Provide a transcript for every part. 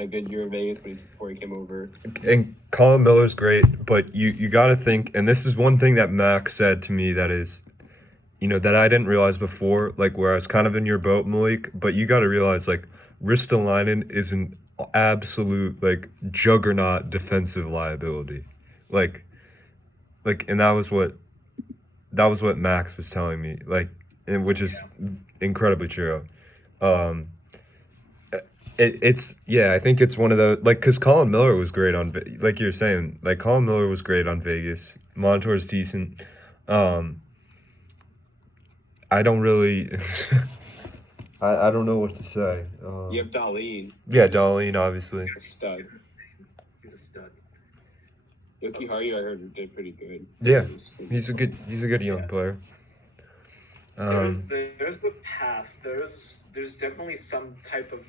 had a good year in Vegas before he came over. And Colin Miller's great, but you got to think, and this is one thing that Max said to me that is, that I didn't realize before, like where I was kind of in your boat, Malik, but you got to realize, like, Ristolainen is an absolute, like, juggernaut defensive liability. Like, and that was what Max was telling me, like, and which is incredibly true. Um, I think it's one of the, like, because Colin Miller was great on, like you're saying, like Colin Miller was great on Vegas. Montour's decent. I don't really, I don't know what to say. You have Dahlin. Yeah, Dahlin, obviously. He's a stud. He's a stud. Yoki Hardy, I heard, did pretty good. Yeah, he's a good young player. There's the path. There's definitely some type of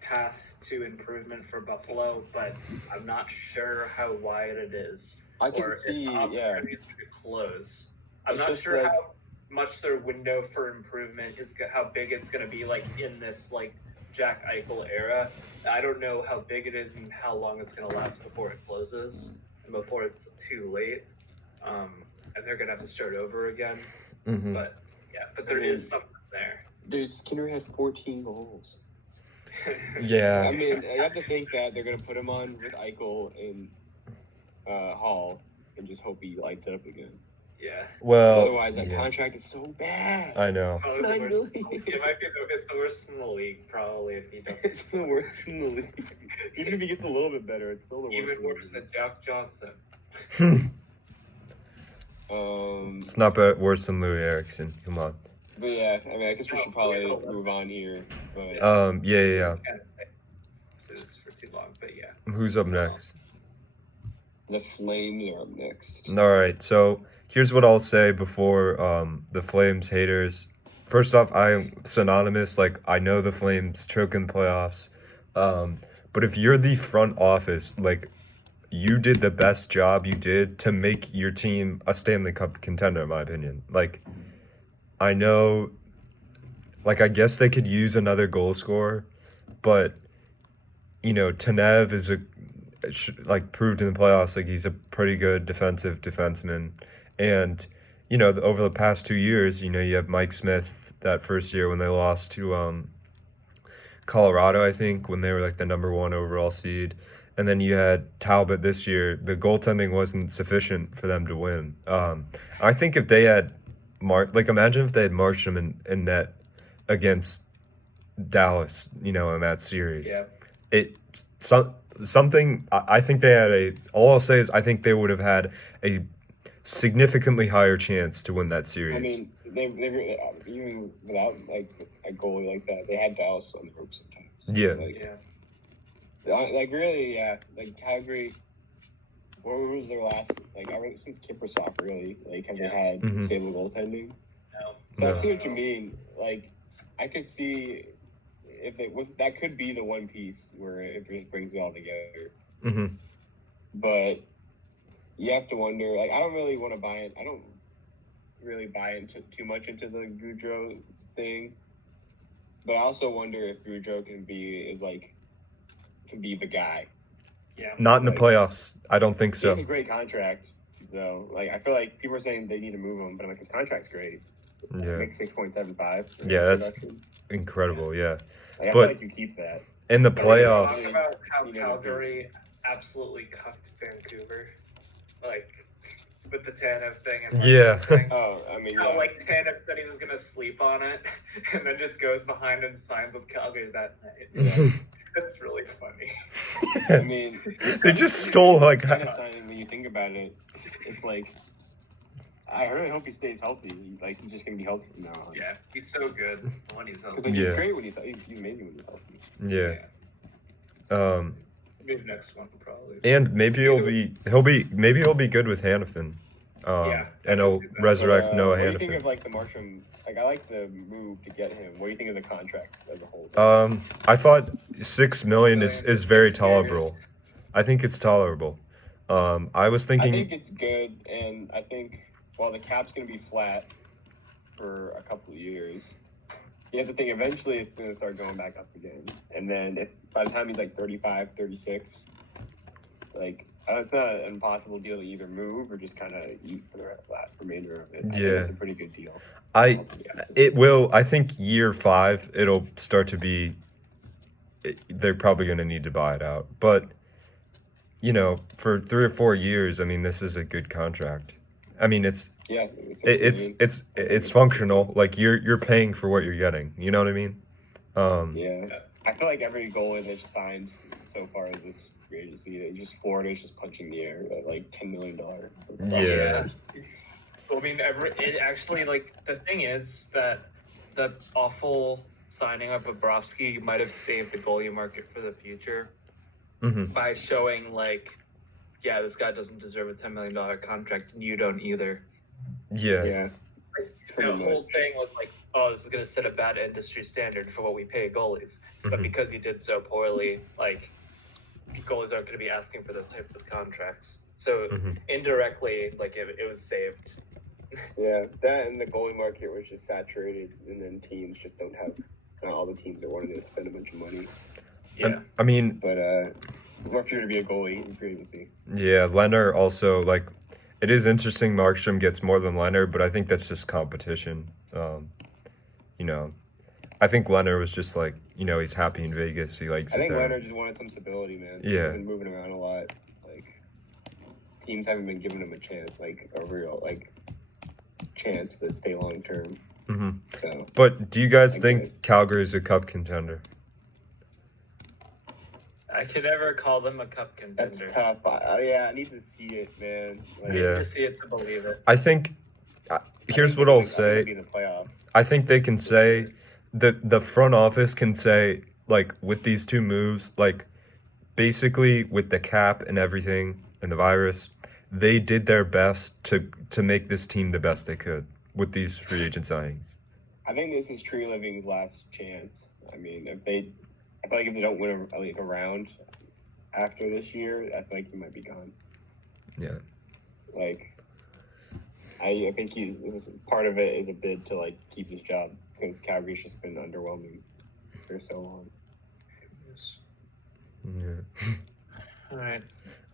path to improvement for Buffalo, but I'm not sure how wide it is. I can see, to close. I'm not sure how much their window for improvement is, how big it's going to be, like, in this, like, Jack Eichel era. I don't know how big it is and how long it's going to last before it closes and before it's too late. And they're going to have to start over again. Mm-hmm. But there is something there. Dude, Skinner had 14 goals. Yeah. I mean, you have to think that they're going to put him on with Eichel and Hall and just hope he lights it up again. Yeah. Well, otherwise, that contract is so bad. I know. It might be it's the worst in the league, probably, if he doesn't. It's the worst in the league. Even if he gets a little bit better, it's still the worst. Even worse than Jack Johnson. It's not worse than Louis Eriksson. Come on. But yeah, I mean, I guess we should probably move on here. But yeah. This is for too long, but yeah. Who's up next? The Flames are up next. All right, so here's what I'll say before the Flames haters. First off, I'm synonymous. Like, I know the Flames choke in the playoffs. But if you're the front office, like, you did the best job you did to make your team a Stanley Cup contender, in my opinion. Like, I know, like, I guess they could use another goal scorer, but, Tanev is proved in the playoffs, like, he's a pretty good defenseman. And, over the past 2 years, you have Mike Smith that first year when they lost to Colorado, I think, when they were, like, the number 1 overall seed. And then you had Talbot this year. The goaltending wasn't sufficient for them to win. I think if they had imagine if they had Marchand in net against Dallas, in that series. Yeah. Something I think they had all I'll say is I think they would have had a significantly higher chance to win that series. I mean, they even without like a goalie like that, they had Dallas on the ropes sometimes. Yeah. Really, yeah. Like Calgary, what was their last, like, ever since Kiprusoff, really, like, have they had stable goaltending? No. So I see what you mean. Like, I could see that could be the one piece where it just brings it all together. Mm-hmm. But you have to wonder, like, I don't really want to buy it. I don't really buy into too much into the Gaudreau thing. But I also wonder if Gaudreau can be the guy. Yeah. Not in the playoffs. I don't think so. He has a great contract, though. Like, I feel like people are saying they need to move him, but I'm like, his contract's great. Yeah. Makes 6.75. Yeah, that's incredible. Yeah. Like, I feel like you keep that. In the playoffs. Talk about how Calgary absolutely cucked Vancouver, like with the Tanev thing. And Tanev said he was gonna sleep on it, and then just goes behind and signs with Calgary that night. That's really funny. I mean, they just stole like. When you think about it, it's like, I really hope he stays healthy. Like, he's just gonna be healthy from now on. Yeah, he's so good when he's healthy. Because he's great when he's amazing when he's healthy. Yeah. Maybe next one probably. And maybe he'll be good with Hannafin. And he'll resurrect Noah Hannafin. What do you think of like the Marchand? Like, I like the move to get him. What do you think of the contract as a whole? I thought $6 million is very tolerable. I think it's tolerable. I was thinking. I think it's good, and I think while the cap's going to be flat for a couple of years, you have to think eventually it's going to start going back up again. And then if by the time he's like 35, 36, like it's not an impossible deal to either move or just kind of eat for the remainder of it. I think it's a pretty good deal. It will. I think year 5 it'll start to be. They're probably going to need to buy it out, but you know, for 3 or 4 years, I mean, this is a good contract. I mean, it's functional. Like you're paying for what you're getting. You know what I mean? Yeah, I feel like every goalie they've signed so far this free agency, Florida's just punching the air at like $10 million. Yeah. I mean, it actually, like, the thing is that the awful signing of Bobrovsky might have saved the goalie market for the future by showing, like, yeah, this guy doesn't deserve a $10 million contract, and you don't either. Yeah. The whole thing was like, oh, this is going to set a bad industry standard for what we pay goalies. But because he did so poorly, like, goalies aren't going to be asking for those types of contracts. So indirectly, like, it was saved. Yeah, that and the goalie market was just saturated, and then teams just don't have. Not all the teams are wanting to spend a bunch of money. Yeah, I mean, but rough year to be a goalie in free agency. Yeah, Leonard also, like, it is interesting. Markstrom gets more than Leonard, but I think that's just competition. You know, I think Leonard was just like, you know, he's happy in Vegas. He likes. I think Leonard just wanted some stability, man. Yeah, he's been moving around a lot. Like, teams haven't been giving him a chance, like a real chance to stay long term. So, but do you guys think Calgary's a cup contender? I can never call them a cup contender. That's tough. I need to see it, man. I need to see it to believe it. I think. Here's what I'll say. I think they can say the front office can say, like, with these 2 moves, like, basically with the cap and everything and the virus, they did their best to make this team the best they could with these free agent signings. I think this is Tree Living's last chance. I mean, I feel like if they don't win a round after this year, I feel like he might be gone. Yeah. Like, I think this is part of it is a bid to like keep his job because Calgary's just been underwhelming for so long. Yes. Yeah.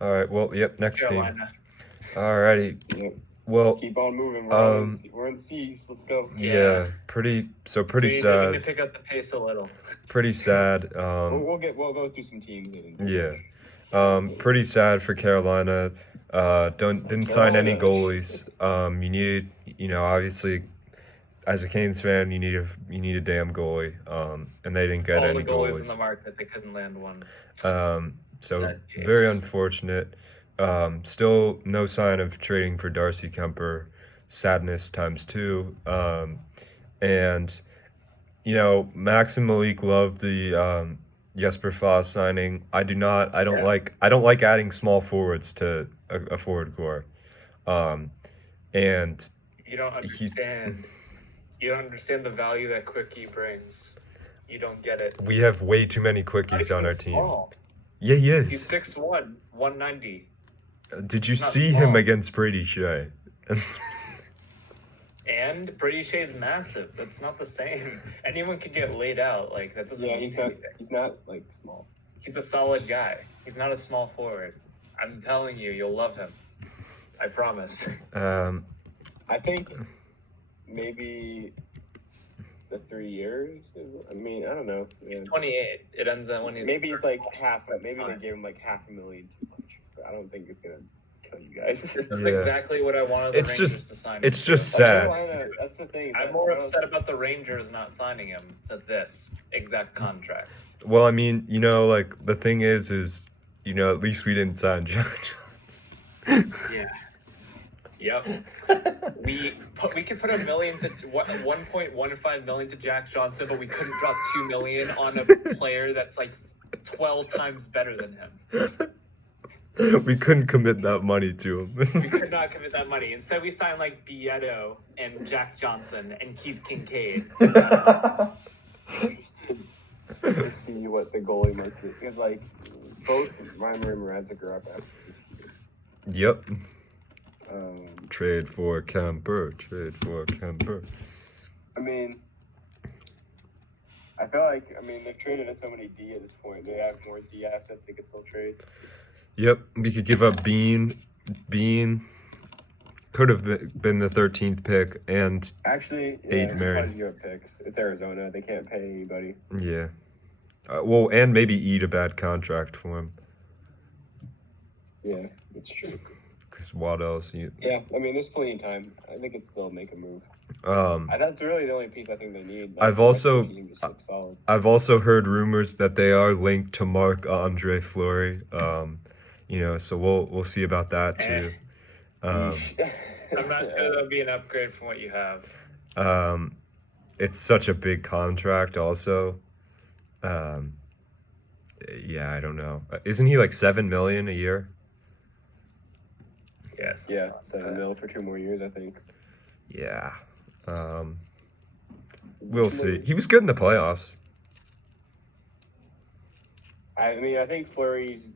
All right. Well, yep. Next Carolina. team. Alrighty. Yep. Well, keep on moving. We're in C's. Let's go. Yeah. Pretty sad. We need to pick up the pace a little. Pretty sad. We'll go through some teams. Pretty sad for Carolina. Didn't sign any goalies. You need, you know, obviously, as a Canes fan, you need a damn goalie. And they didn't get any goalies goalies in the market. They couldn't land one. So very unfortunate. Still no sign of trading for Darcy Kemper. Sadness times 2. And you know, Max and Malik love the Jesper Foss signing. I don't like adding small forwards to a forward core. And you don't understand. You don't understand the value that Quickie brings. You don't get it. We have way too many quickies on our team. Small. Yeah, he is. He's 6'1", 190. Did you see him against Brady Shea? And Brady Shea's massive. That's not the same. Anyone could get laid out. Like, that doesn't mean anything. He's not, like, small. He's a solid guy. He's not a small forward. I'm telling you, you'll love him. I promise. I think maybe the 3 years. I mean, I don't know. He's 28. It ends when he's... Maybe it's like maybe they gave him like $500,000 too much. But I don't think it's going to kill you guys. This is exactly what I wanted the Rangers to sign him. It's just sad. That's the thing. I'm more upset about the Rangers not signing him to this exact contract. Well, I mean, you know, like, the thing is, you know, at least we didn't sign John Johnson. Yeah. Yep. We could put $1.15 million to Jack Johnson, but we couldn't drop $2 million on a player that's like 12 times better than him. We couldn't commit that money to him. We could not commit that money. Instead, we signed like Bietto and Jack Johnson and Keith Kincaid. Interested to see what the goalie market is like. Both Reimer and Mrazek are up after. Yep. Trade for Kemper. I mean, I feel like, I mean, they've traded so many D at this point. They have more D assets they could still trade. Yep, we could give up Bean. Bean could have been the 13th pick and Actually, yeah, Aid it's Marion. fun to give up picks. It's Arizona. They can't pay anybody. Yeah. Well, and maybe eat a bad contract for him. Yeah, that's true. Because what else? Yeah, I mean, there's plenty of time. I think it's still make a move. Um, That's really the only piece I think they need. I've also- the team just looks solid. I've also heard rumors that they are linked to Marc-Andre Fleury. So we'll see about that too. Yeesh. I'm not sure that'll be an upgrade from what you have. It's such a big contract also. Yeah, I don't know. Isn't he like $7 million a year? Yes. Yeah, $7 million for 2 more years, I think. Yeah. We'll see. He was good in the playoffs. I mean, I think Fleury's.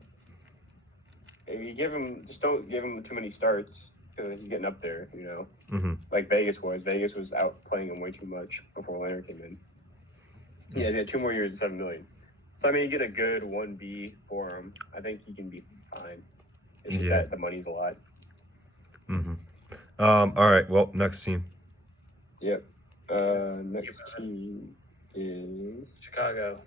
If you give him, just don't give him too many starts because he's getting up there. Mm-hmm. Like Vegas was. Vegas was out playing him way too much before Leonard came in. Yeah, he's got 2 more years and $7 million. So I mean, you get a good 1B for him. I think he can be fine. It's just that the money's a lot. Mm-hmm. All right. Well, next team. Yep. Next team is Chicago.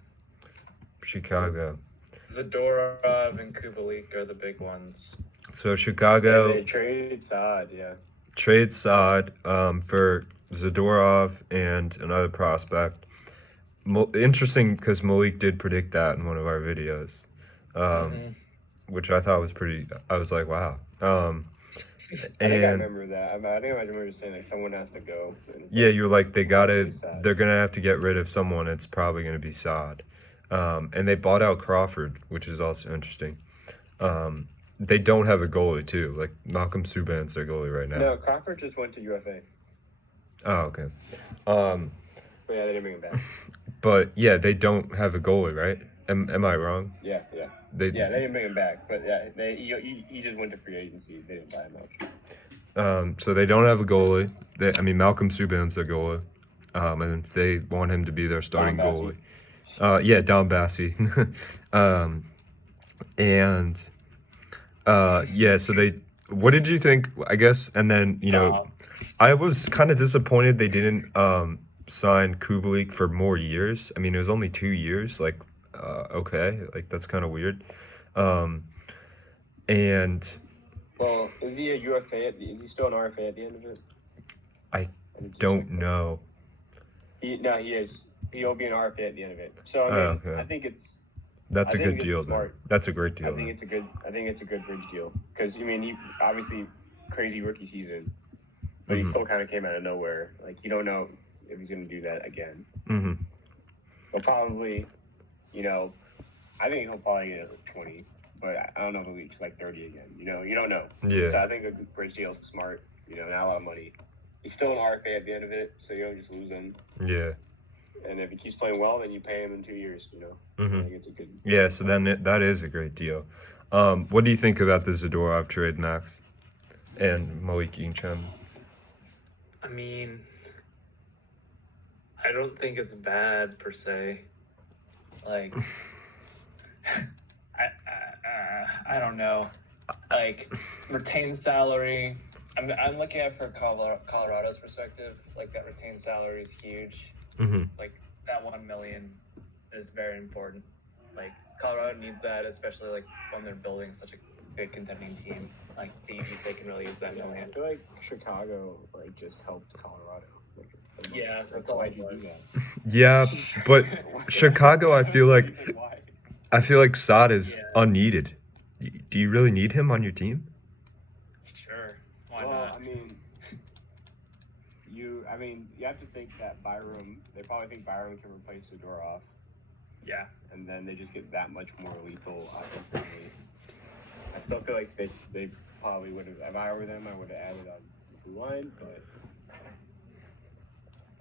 Zadorov and Kubalik are the big ones. So Chicago they traded Saad. Yeah. trade Saad for Zadorov and another prospect. Interesting because Malik did predict that in one of our videos, which I thought was pretty. I was like, wow. I think I remember that. I think I remember saying like someone has to go. Yeah, you're like they're gonna have to get rid of someone. It's probably gonna be Saad, and they bought out Crawford, which is also interesting. They don't have a goalie too. Like Malcolm Subban's their goalie right now. No, Crawford just went to UFA. Oh, okay. But yeah, they didn't bring him back. But yeah, they don't have a goalie, right? Am I wrong? Yeah. They didn't bring him back, but yeah, he just went to free agency. They didn't buy him up. So they don't have a goalie. Malcolm Subban's their goalie, and they want him to be their starting goalie. Don Bassie. So they. What did you think? I guess, and then I was kind of disappointed they didn't sign Kubalik for more years. I mean, it was only 2 years. Like, okay, like that's kind of weird. And. Well, is he a UFA? Is he still an RFA at the end of it? I don't know. He is. He'll be an RFA at the end of it. So I mean, I think it's. That's a good deal. Smart. That's a great deal. I think it's a good bridge deal because he obviously crazy rookie season, but he still kind of came out of nowhere. Like you don't know if he's going to do that again. Mm-hmm. But probably, I think he'll probably get like 20, but I don't know if he'll reach like 30 again. You don't know. Yeah. So I think a good bridge deal is smart. Not a lot of money. He's still an RFA at the end of it, so you don't just lose him. Yeah. And if he keeps playing well, then you pay him in 2 years. I think it's a good. Yeah. So then that is a great deal. What do you think about the Zadorov trade, Max, and Malik Incham? I mean, I don't think it's bad per se. Like, I don't know. Like, retained salary. I'm looking at it from Colorado's perspective. Like, that retained salary is huge. Mm-hmm. Like, that $1 million is very important. Like, Colorado needs that, especially like when they're building such a big contending team. Like, they can really use that million. I feel like Chicago just helped Colorado. Yeah, that's all. Why'd you do that? Yeah, but Chicago, I feel like Saad is unneeded. Do you really need him on your team? Sure, why not? I mean, you have to think that they probably think Byram can replace Zadorov. Yeah. And then they just get that much more lethal offensively. I still feel like they probably would have, if I were them, I would have added on the blue line, but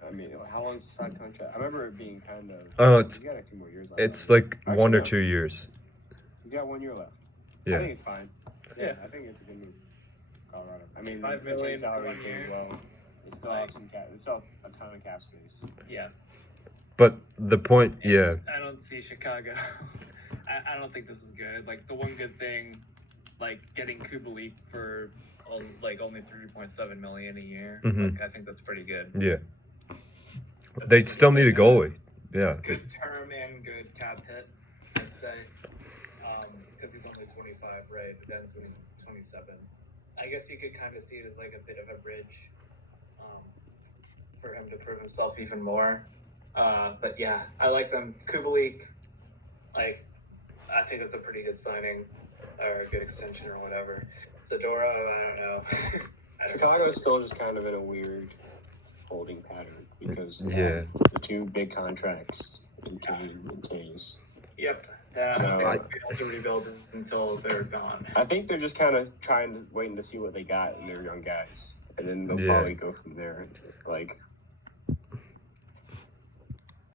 I mean, how long is the Saad contract? I remember it being kind of. He's got a few more years left. It's like 1 or 2 years. He's got 1 year left. Yeah. I think it's fine. Yeah, I think it's a good move. Colorado. I mean, $5 million salary 1 year. well. They still have some cap. They still have a ton of cap space. Yeah. But the point, yeah. I don't see Chicago. I don't think this is good. Like, the one good thing, like, getting Kubalik for, like, only $3.7 million a year. Mhm. Like, I think that's pretty good. Yeah. That's They pretty still good. need a goalie. Yeah. Good term and good cap hit, I'd say. Because he's only 25, right? But Ben's winning 27. I guess you could kind of see it as like a bit of a bridge for him to prove himself even more. But yeah, I like them. Kubalik, like, I think it's a pretty good signing or a good extension or whatever. Zadorov, I don't know. Chicago's still just kind of in a weird holding pattern because they Yeah. have the two big contracts in Kane and Taves. Yep. So, They won't be able to rebuild until they're gone. I think they're just kind of waiting to see what they got in their young guys, and then they'll Yeah. probably go from there. Like